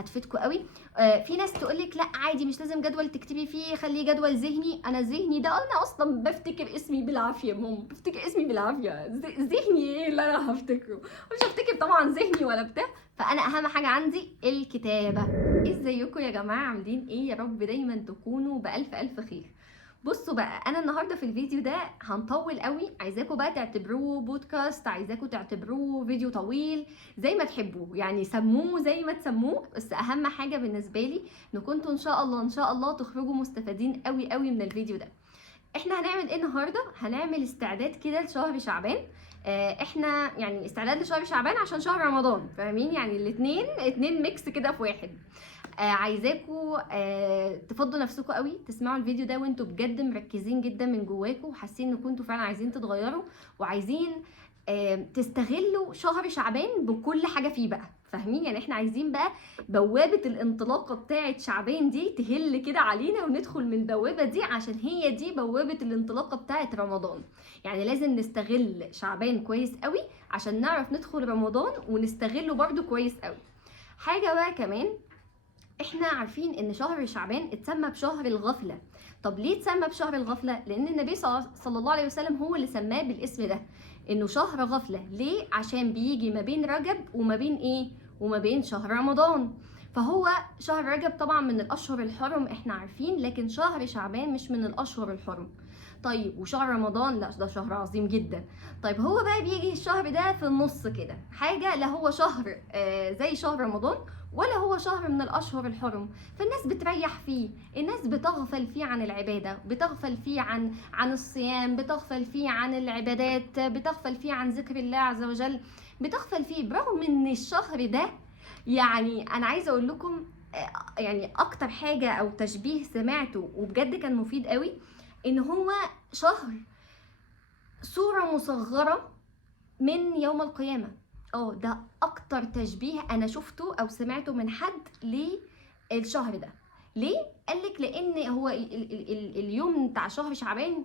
هتفيدكم قوي. في ناس تقولك لا عادي مش لازم جدول تكتبي فيه، خليه جدول ذهني. انا ذهني ده انا اصلا بفتكر اسمي بالعافيه، بفتكر اسمي بالعافيه، ذهني ايه اللي انا هفتكره؟ مش هفتكر طبعا ذهني ولا بتاع. فانا اهم حاجه عندي الكتابه. ازيكم يا جماعه، عاملين ايه؟ يا رب دايما تكونوا بالف الف خير. بصوا بقى، انا النهارده في الفيديو ده هنطول قوي، عايزاكم بقى تعتبروه بودكاست، عايزاكم تعتبروه فيديو طويل، زي ما تحبوا يعني، سموه زي ما تسموه. بس اهم حاجه بالنسبه لي ان كنتوا ان شاء الله تخرجوا مستفادين قوي قوي من الفيديو ده. احنا هنعمل ايه النهارده؟ هنعمل استعداد كده لشهر شعبان. احنا يعني استعداد لشهر شعبان عشان شهر رمضان، فاهمين؟ يعني اتنين ميكس كده في واحد. عايزاكم تفضوا نفسكم قوي، تسمعوا الفيديو ده وانتوا بجد مركزين جدا من جواكم، وحاسين ان كنتوا فعلا عايزين تتغيروا، وعايزين تستغلوا شهر شعبان بكل حاجه فيه بقى، فاهمين؟ يعني احنا عايزين بقى بوابه الانطلاقه بتاعه شعبان دي تهل كده علينا، وندخل من البوابه دي، عشان هي دي بوابه الانطلاقه بتاعه رمضان. يعني لازم نستغل شعبان كويس قوي عشان نعرف ندخل رمضان ونستغله برده كويس قوي. حاجه بقى كمان، احنا عارفين ان شهر شعبان اتسمى بشهر الغفله. طب ليه اتسمى بشهر الغفله؟ لان النبي صلى الله عليه وسلم هو اللي سماه بالاسم ده، انه شهر غفله. ليه؟ عشان بيجي ما بين رجب وما بين ايه، وما بين شهر رمضان. فهو شهر رجب طبعا من الاشهر الحرم احنا عارفين، لكن شهر شعبان مش من الاشهر الحرم. طيب وشهر رمضان لا، ده شهر عظيم جدا. طيب هو بقى بيجي الشهر ده في النص كده، حاجه لا هو شهر زي شهر رمضان، ولا هو شهر من الاشهر الحرم. فالناس بتريح فيه، الناس بتغفل فيه عن العباده، بتغفل فيه عن الصيام، بتغفل فيه عن العبادات، بتغفل فيه عن ذكر الله عز وجل، بتغفل فيه. برغم ان الشهر ده، يعني انا عايزه اقول لكم يعني اكتر حاجه او تشبيه سمعته وبجد كان مفيد قوي، ان هو شهر صوره مصغره من يوم القيامه. ده اكتر تشبيه انا شفته او سمعته من حد للشهر ده. ليه؟ قالك لان هو اليوم بتاع شهر شعبان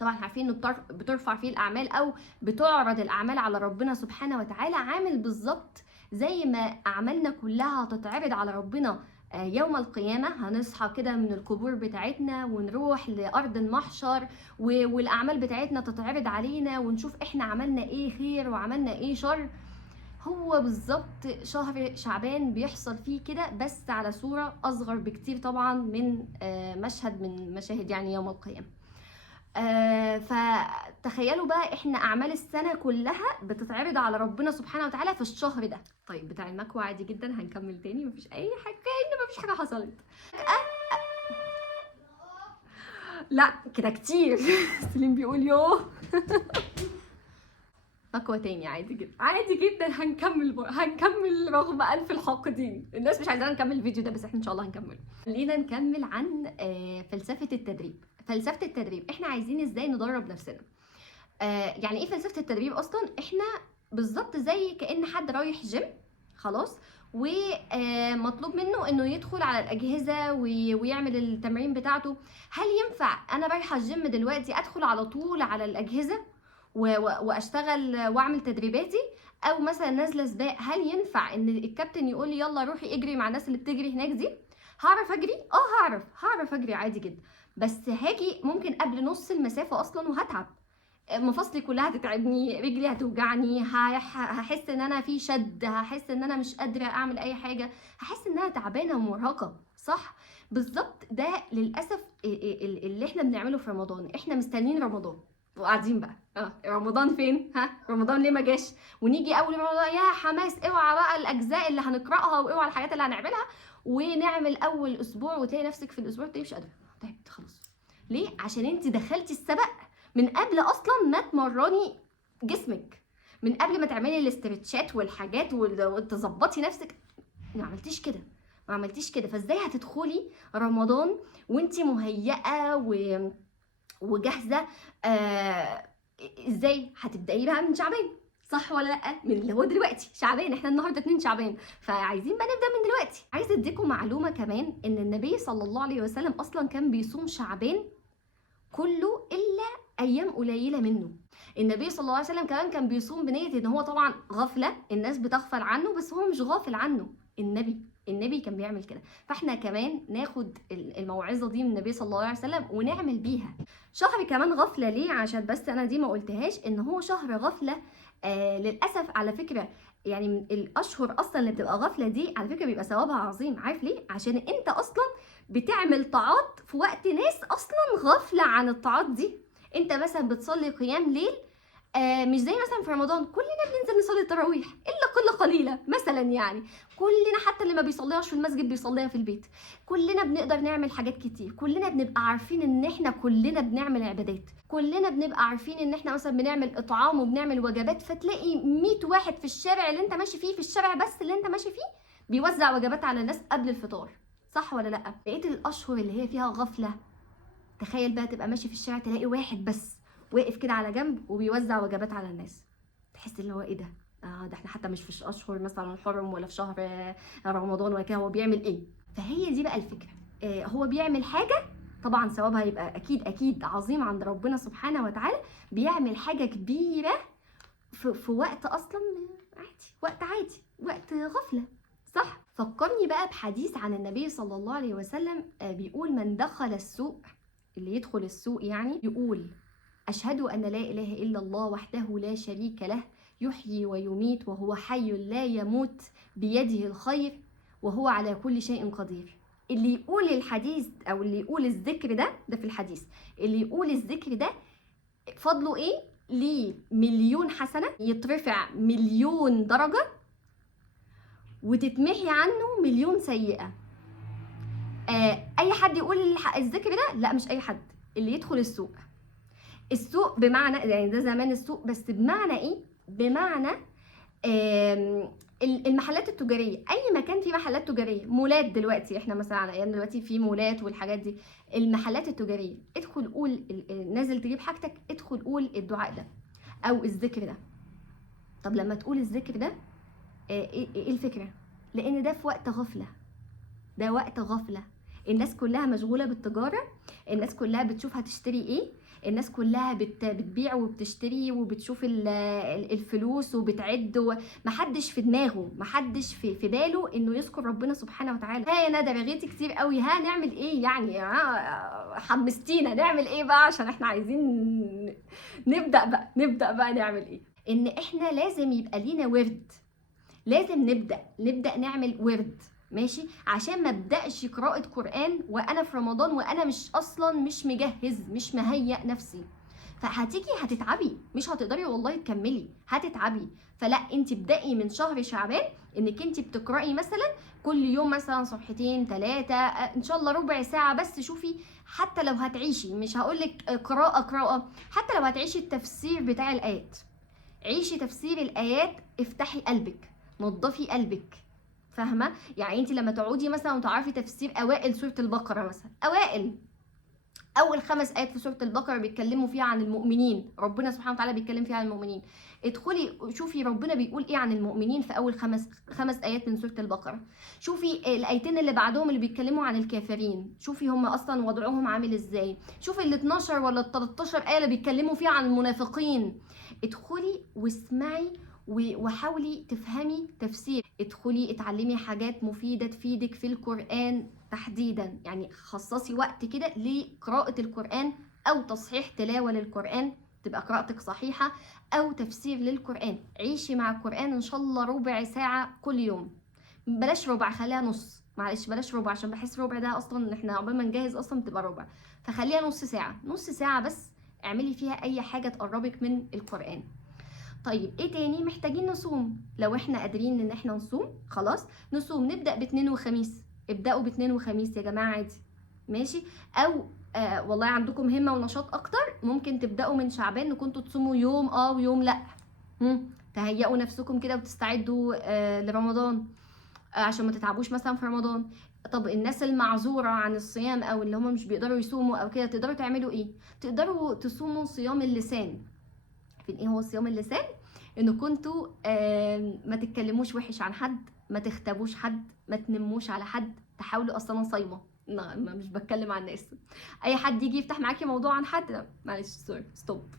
طبعا عارفين انه بترفع فيه الاعمال او بتعرض الاعمال على ربنا سبحانه وتعالى، عامل بالظبط زي ما اعمالنا كلها هتتعرض على ربنا يوم القيامة. هنصحى كده من القبور بتاعتنا ونروح لأرض المحشر، والأعمال بتاعتنا تتعرض علينا، ونشوف احنا عملنا ايه خير وعملنا ايه شر. هو بالظبط شهر شعبان بيحصل فيه كده، بس على صورة أصغر بكتير طبعا من مشهد من مشاهد يعني يوم القيامة. فتخيلوا بقى احنا اعمال السنه كلها بتتعرض على ربنا سبحانه وتعالى في الشهر ده. طيب بتاع المكوى عادي جدا، هنكمل تاني، مفيش اي حاجه، كأن مفيش حاجه حصلت. لا كده كتير. سليم بيقول يوه. مكوى تاني عادي جدا، عادي جدا، هنكمل رغم الف الحاقدين. الناس مش عايزانا نكمل الفيديو ده، بس احنا ان شاء الله هنكمل. خلينا نكمل عن فلسفه التدريب. فلسفه التدريب احنا عايزين ازاي ندرب نفسنا. يعني ايه فلسفه التدريب اصلا؟ احنا بالظبط زي كأن حد رايح جيم خلاص، ومطلوب منه انه يدخل على الاجهزه ويعمل التمرين بتاعته. هل ينفع انا رايحه الجيم دلوقتي ادخل على طول على الاجهزه واشتغل واعمل تدريباتي؟ او مثلا نازله سباق، هل ينفع ان الكابتن يقول لي يلا روحي اجري مع الناس اللي بتجري هناك دي؟ هعرف اجري؟ هعرف اجري عادي جدا، بس هاجي ممكن قبل نص المسافه اصلا وهتعب، مفاصلي كلها هتتعبني، رجلي هتوجعني، هحس ان انا في شد، هحس ان انا مش قادره اعمل اي حاجه، هحس ان انا تعبانه ومرهقه. صح؟ بالظبط ده للاسف اللي احنا بنعمله في رمضان. احنا مستنيين رمضان وقاعدين بقى رمضان فين؟ رمضان ليه ما جاش؟ ونيجي اول رمضان يا حماس، اوعى بقى الاجزاء اللي هنقراها واوعى الحاجات اللي هنعملها، ونعمل اول اسبوع وتلاقي نفسك في الاسبوع التاني مش قادره، تعبت خلاص. ليه؟ عشان انت دخلتي السبق من قبل اصلا ما تمرني جسمك، من قبل ما تعملي الاسترتشات والحاجات وتظبطي نفسك. ما عملتيش كده. فازاي هتدخلي رمضان وانت مهيئه وجاهزه؟ ازاي هتبداي بقى من شعبان؟ صح ولا لا؟ من اللي هو دلوقتي شعبان، احنا النهارده 2 شعبان، فعايزين بقى نبدا من دلوقتي. عايزه اديكم معلومه كمان، ان النبي صلى الله عليه وسلم اصلا كان بيصوم شعبان كله الا ايام قليله منه. النبي صلى الله عليه وسلم كمان كان بيصوم بنيه ان هو طبعا غفله، الناس بتغفل عنه، بس هو مش غافل عنه. النبي كان بيعمل كده. فاحنا كمان ناخد الموعظه دي من النبي صلى الله عليه وسلم ونعمل بيها. شهر كمان غفله ليه؟ عشان بس انا دي ما قلتهاش، ان هو شهر غفله. للاسف على فكره، يعني من الاشهر اصلا اللي بتبقى غفله دي على فكره بيبقى ثوابها عظيم. عارف ليه؟ عشان انت اصلا بتعمل طاعات في وقت ناس اصلا غافله عن الطاعات دي. انت مثلا بتصلي قيام ليل، مش زي مثلا في رمضان كلنا بننزل نصلي التراويح الا قله قليله مثلا، يعني كلنا حتى اللي ما بيصليهاش في المسجد بيصليها في البيت. كلنا بنقدر نعمل حاجات كتير، كلنا بنبقى عارفين ان احنا كلنا بنعمل عبادات، كلنا بنبقى عارفين ان احنا مثلا بنعمل اطعام وبنعمل وجبات. فتلاقي 100 واحد في الشارع اللي انت ماشي فيه، في الشارع بس اللي انت ماشي فيه، بيوزع وجبات على الناس قبل الفطار. صح ولا لا؟ بقيه الاشهر اللي هي فيها غفله، تخيل بقى تبقى ماشي في الشارع تلاقي واحد بس واقف كده على جنب وبيوزع وجبات على الناس، تحس اللي هو ايه ده؟ ده احنا حتى مش في اشهر مثلا الحرم ولا في شهر رمضان ولا كده، هو بيعمل ايه؟ فهي دي بقى الفكره. هو بيعمل حاجه طبعا ثوابها يبقى اكيد اكيد عظيم عند ربنا سبحانه وتعالى، بيعمل حاجه كبيره في وقت اصلا عادي، وقت عادي، وقت غفله. صح؟ فكرني بقى بحديث عن النبي صلى الله عليه وسلم، بيقول من دخل السوق، اللي يدخل السوق يعني، يقول أشهد أن لا إله إلا الله وحده لا شريك له يحيي ويميت وهو حي لا يموت بيده الخير وهو على كل شيء قدير. اللي يقول الحديث أو اللي يقول الذكر ده في الحديث، اللي يقول الذكر ده فضله إيه؟ ليه 1,000,000 حسنة، يترفع 1,000,000 درجة، وتتمحي عنه 1,000,000 سيئة. أي حد يقول الذكر ده؟ لا، مش أي حد، اللي يدخل السوق. السوق بمعنى يعني ده زمان السوق، بس بمعنى ايه؟ بمعنى المحلات التجاريه، اي مكان فيه محلات تجاريه، مولات. دلوقتي احنا مثلا على ايام دلوقتي في مولات والحاجات دي، المحلات التجاريه، ادخل قول نازل تجيب حاجتك، ادخل قول الدعاء ده او الذكر ده. طب لما تقول الذكر ده، ايه الفكره؟ لان ده في وقت غفله، ده وقت غفله، الناس كلها مشغوله بالتجاره، الناس كلها بتشوف هتشتري ايه، الناس كلها بتبيع وبتشتري وبتشوف الفلوس وبتعد، محدش في دماغه، محدش في باله انه يذكر ربنا سبحانه وتعالى. ها يا ندى رغيتي كتير قوي، ها نعمل ايه يعني؟ حمستينا، نعمل ايه بقى؟ عشان احنا عايزين نبدأ بقى نعمل ايه؟ ان احنا لازم يبقى لينا ورد، لازم نبدأ نعمل ورد، ماشي؟ عشان ما ابداش قراءه قران وانا في رمضان وانا مش مجهز، مش مهيئ نفسي، فهتيجي هتتعبي، مش هتقدري والله تكملي، هتتعبي. فلا، انت ابدأي من شهر شعبان انك انت بتقرأي مثلا كل يوم مثلا صفحتين 3، ان شاء الله ربع ساعه بس. شوفي حتى لو هتعيشي، مش هقولك قراءه، حتى لو هتعيشي التفسير بتاع الايات، عيشي تفسير الايات، افتحي قلبك، نضفي قلبك، فاهمه؟ يعني انت لما تقعدي مثلا وتعرفي تفسير اوائل سوره البقره مثلا، اول 5 ايات في سوره البقره بيتكلموا فيها عن المؤمنين، ربنا سبحانه وتعالى بيتكلم فيها عن المؤمنين. ادخلي شوفي ربنا بيقول ايه عن المؤمنين في اول 5 ايات من سوره البقره. شوفي الايتين اللي بعدهم اللي بيتكلموا عن الكافرين، شوفي هم اصلا وضعهم عامل ازاي. شوفي ال 12 ولا ال 13 ايه اللي بيتكلموا فيها عن المنافقين. ادخلي واسمعي وحاولي تفهمي تفسير، ادخلي اتعلمي حاجات مفيدة تفيدك في القرآن تحديدا. يعني خصصي وقت كده لقراءة القرآن او تصحيح تلاوة للقرآن، تبقى قراءتك صحيحة، او تفسير للقرآن. عيشي مع القرآن ان شاء الله ربع ساعة كل يوم، بلاش ربع، خليها نص، معلش بلاش ربع، عشان بحس ربع ده اصلا احنا عقبال ما نجهز اصلا بتبقى ربع، فخليها نص ساعة، نص ساعة بس اعملي فيها اي حاجة تقربك من القرآن. طيب ايه تاني؟ محتاجين نصوم، لو احنا قادرين ان احنا نصوم خلاص نصوم، نبدأ باثنين وخميس، ابدأوا باثنين وخميس يا جماعة عادي، ماشي؟ او والله عندكم همة ونشاط اكتر، ممكن تبدأوا من شعبان ان كنتوا تصوموا يوم ويوم لا، تهيئوا نفسكم كده وتستعدوا لرمضان، عشان ما تتعبوش مثلا في رمضان. طب الناس المعذورة عن الصيام او اللي هم مش بيقدروا يصوموا او كده، تقدروا تعملوا ايه؟ تقدروا تصوموا صيام اللسان. عارفين ايه هو صيام اللسان؟ ان كنتوا ما تتكلموش وحش عن حد، ما تغتابوش حد، ما تنموش على حد، تحاولوا اصلا صايمه، مش بتكلم عن الناس. اي حد يجي يفتح معاكي موضوع عن حد، لا معلش سوري ستوب،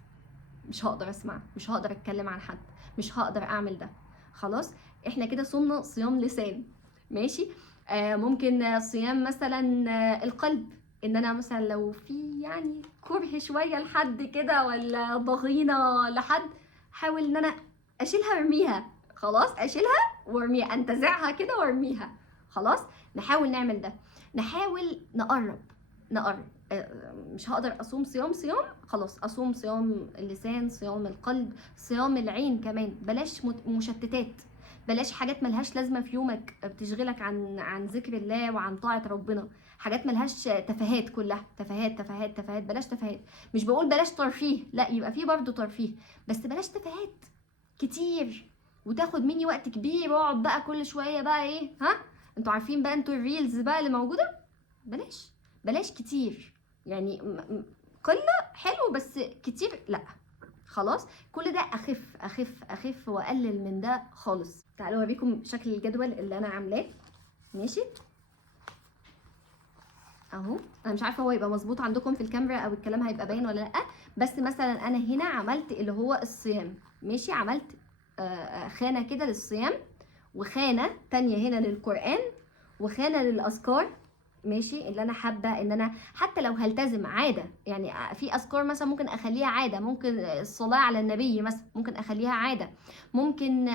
مش هقدر اسمع، مش هقدر اتكلم عن حد، مش هقدر اعمل ده. خلاص احنا كده صمنا صيام لسان، ماشي؟ ممكن صيام مثلا القلب، ان انا مثلا لو في يعني كره شويه لحد كده ولا ضغينه لحد، حاول ان انا اشيلها وارميها. خلاص، اشيلها وارميها، انتزعها كده وارميها. خلاص، نحاول نعمل ده، نحاول نقرب. مش هقدر اصوم صيام، خلاص اصوم صيام اللسان، صيام القلب، صيام العين كمان. بلاش مشتتات، بلاش حاجات ملهاش لازمه في يومك بتشغلك عن ذكر الله وعن طاعه ربنا. حاجات ملهاش، تفاهات، كلها تفاهات تفاهات تفاهات. بلاش تفاهات. مش بقول بلاش ترفيه، لا، يبقى فيه برضه ترفيه، بس بلاش تفاهات كتير وتاخد مني وقت كبير، واقعد بقى كل شويه بقى ايه، ها، انتوا عارفين بقى انتوا الريلز بقى اللي موجوده. بلاش كتير يعني، قله حلو بس كتير لا. خلاص، كل ده اخف اخف اخف واقلل من ده خالص. تعالوا اوريكم شكل الجدول اللي انا عاملاه. ماشي اهو. انا مش عارفه هو يبقى مظبوط عندكم في الكاميرا او الكلام هيبقى باين ولا لا، بس مثلا انا هنا عملت اللي هو الصيام. ماشي، عملت خانه كده للصيام، وخانه تانية هنا للقران، وخانه للاذكار. ماشي، اللي انا حابه ان انا حتى لو هلتزم عاده، يعني في اذكار مثلا ممكن اخليها عاده، ممكن الصلاه على النبي مثلا ممكن اخليها عاده، ممكن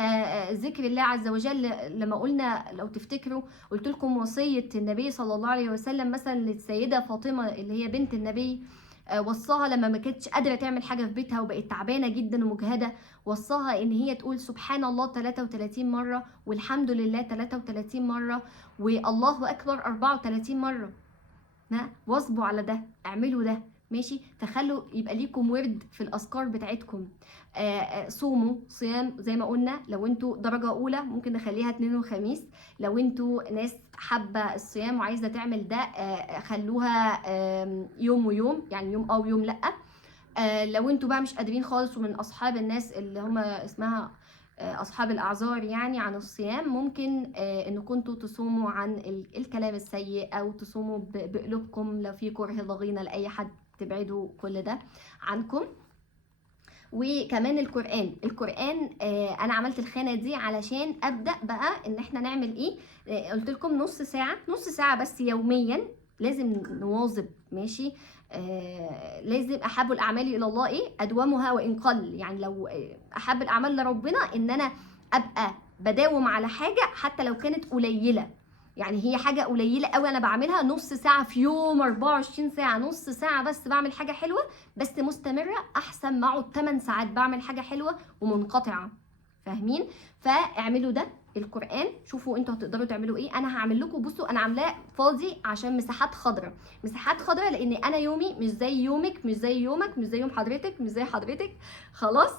ذكر الله عز وجل. لما قلنا لو تفتكروا قلت لكم وصيه النبي صلى الله عليه وسلم مثلا للسيده فاطمه اللي هي بنت النبي، وصاها لما ما كانتش قادره تعمل حاجه في بيتها وبقت تعبانه جدا ومجهده، وصاها ان هي تقول سبحان الله 33 مره، والحمد لله 33 مره، والله اكبر 34 مره. واظبوا على ده، اعملوا ده. ماشي، فخلوا يبقى ليكم ورد في الاذكار بتاعتكم. صوموا صيام زي ما قلنا. لو انتوا درجه اولى ممكن نخليها اثنين وخميس. لو انتوا ناس حابه الصيام وعايزه تعمل ده، خلوها يوم ويوم، يعني يوم ويوم لا. لو انتوا بقى مش قادرين خالص ومن اصحاب الناس اللي هم اسمها اصحاب الاعذار يعني عن الصيام، ممكن انكم انتوا تصوموا عن الكلام السيء، او تصوموا بقلوبكم لو في كره ضغينه لاي حد، تبعدوا كل ده عنكم. وكمان القران انا عملت الخانه دي علشان ابدا بقى ان احنا نعمل ايه. قلت لكم نص ساعه بس يوميا، لازم نواظب. ماشي، لازم احب الاعمال الى الله ايه ادومها وان قل. يعني لو احب الاعمال لربنا ان انا ابقى بداوم على حاجه حتى لو كانت قليله. يعني هي حاجه قليله قوي انا بعملها نص ساعه في يوم 24 ساعه، نص ساعه بس بعمل حاجه حلوه بس مستمره، احسن ما اقعد 8 ساعات بعمل حاجه حلوه ومنقطعه. فاهمين؟ فاعملوا ده. القران شوفوا انتوا هتقدروا تعملوا ايه. انا هعمل لكم، بصوا انا عاملاه فاضي عشان مساحات خضراء، لان انا يومي مش زي يومك، مش زي يومك، مش زي يوم حضرتك، مش زي حضرتك. خلاص.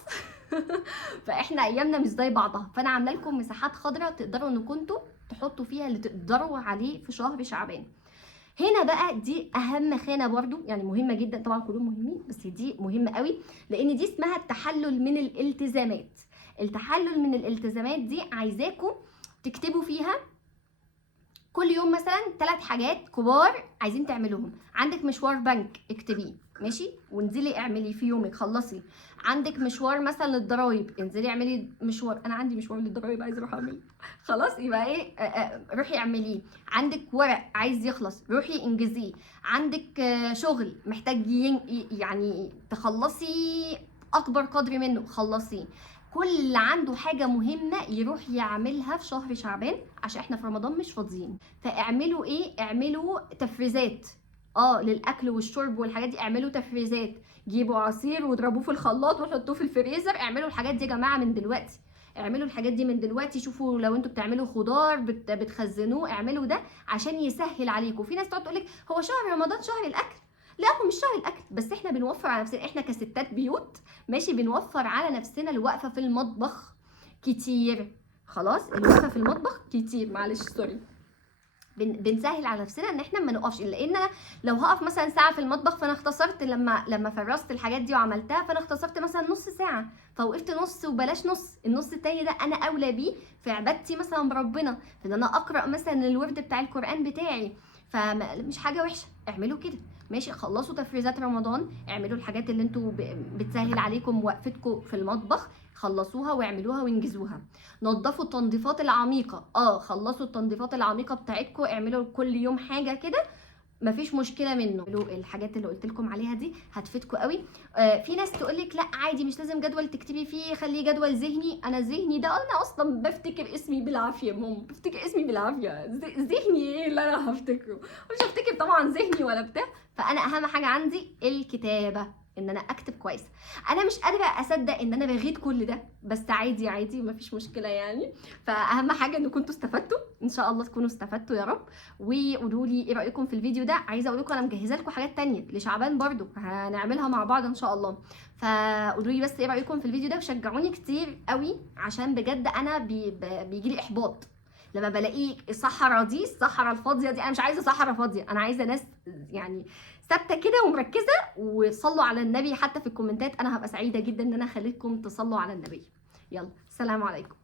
فاحنا ايامنا مش زي بعضها، فانا عامله لكم مساحات خضراء تقدروا انكم انتوا تحطوا فيها اللي تقدروا عليه في شهر شعبان. هنا بقى دي اهم خانه برضو، يعني مهمه جدا طبعا، كلهم مهمين بس دي مهمه قوي، لان دي اسمها التحلل من الالتزامات. التحلل من الالتزامات دي عايزاكم تكتبوا فيها كل يوم مثلا 3 حاجات كبار عايزين تعملوهم. عندك مشوار بنك، اكتبيه. ماشي، وانزلي اعملي في يومك، خلصي. عندك مشوار مثلا للضرايب، انزلي اعملي مشوار. انا عندي مشوار للضرايب عايزه اروح اعمله. خلاص، يبقى ايه، روحي اعمليه. عندك ورق عايز يخلص، روحي انجزيه. عندك شغل محتاج يعني تخلصي اكبر قدر منه، خلصيه. كل اللي عنده حاجه مهمه يروح يعملها في شهر شعبان، عشان احنا في رمضان مش فاضيين. فاعملوا ايه، اعملوا تفريزات للاكل والشرب والحاجات دي. اعملوا تفريزات، جيبوا عصير واضربوه في الخلاط وحطوه في الفريزر. اعملوا الحاجات دي يا جماعه من دلوقتي، اعملوا الحاجات دي من دلوقتي. شوفوا لو انتوا بتعملوا خضار بتخزنوه، اعملوا ده عشان يسهل عليكم. في ناس تقعد تقول لك هو شهر رمضان شهر الاكل. لا، هو مش شهر الاكل، بس احنا بنوفر على نفسنا، احنا كستات بيوت ماشي، بنوفر على نفسنا الوقفه في المطبخ كتير. خلاص، الوقفه في المطبخ كتير، معلش سوري. بنسهل على نفسنا ان احنا ما نقفش، لان انا لو هقف مثلا ساعه في المطبخ فانا اختصرت، لما فرست الحاجات دي وعملتها فانا اختصرت مثلا نص ساعه، فوقفت نص. وبلاش النص التاني ده انا اولى بيه في عبادتي مثلا بربنا، في ان انا اقرا مثلا الورد بتاع القران بتاعي، فمش حاجه وحشه. اعملوا كده. ماشي. خلصوا تفريزات رمضان، اعملوا الحاجات اللي انتوا بتسهل عليكم وقفتكم في المطبخ، خلصوها واعملوها وانجزوها. نظفوا التنظيفات العميقه، خلصوا التنظيفات العميقه بتاعتكم، اعملوا كل يوم حاجه كده، مفيش مشكله منه. الحاجات اللي قلت لكم عليها دي هتفيدكم قوي. في ناس تقول لك لا عادي مش لازم جدول تكتبي فيه، خليه جدول ذهني. انا ذهني ده انا اصلا بفتكر اسمي بالعافيه، بفتكر اسمي بالعافيه. ذهني ايه اللي انا هفتكره؟ مش هفتكر طبعا ذهني ولا بتاع. فانا اهم حاجه عندي الكتابه، ان انا اكتب كويس. انا مش قادره اصدق ان انا بغيت كل ده، بس عادي عادي مفيش مشكله يعني. فاهم حاجه ان كنتوا استفدتوا، ان شاء الله تكونوا استفدتوا يا رب. وقولوا لي ايه رايكم في الفيديو ده. عايزه اقول لكم انا مجهزه لكم حاجات تانية لشعبان برضو هنعملها مع بعض ان شاء الله. فقولوا لي بس ايه رايكم في الفيديو ده، وشجعوني كتير قوي، عشان بجد انا بيجي لي احباط لما بلاقي الصحراء دي، الصحراء الفاضيه دي. انا مش عايزه صحراء فاضيه، انا عايزه ناس يعني ثابته كده ومركزه. وصلوا على النبي حتى في الكومنتات، انا هبقى سعيده جدا ان انا خليتكم تصلوا على النبي. يلا، السلام عليكم.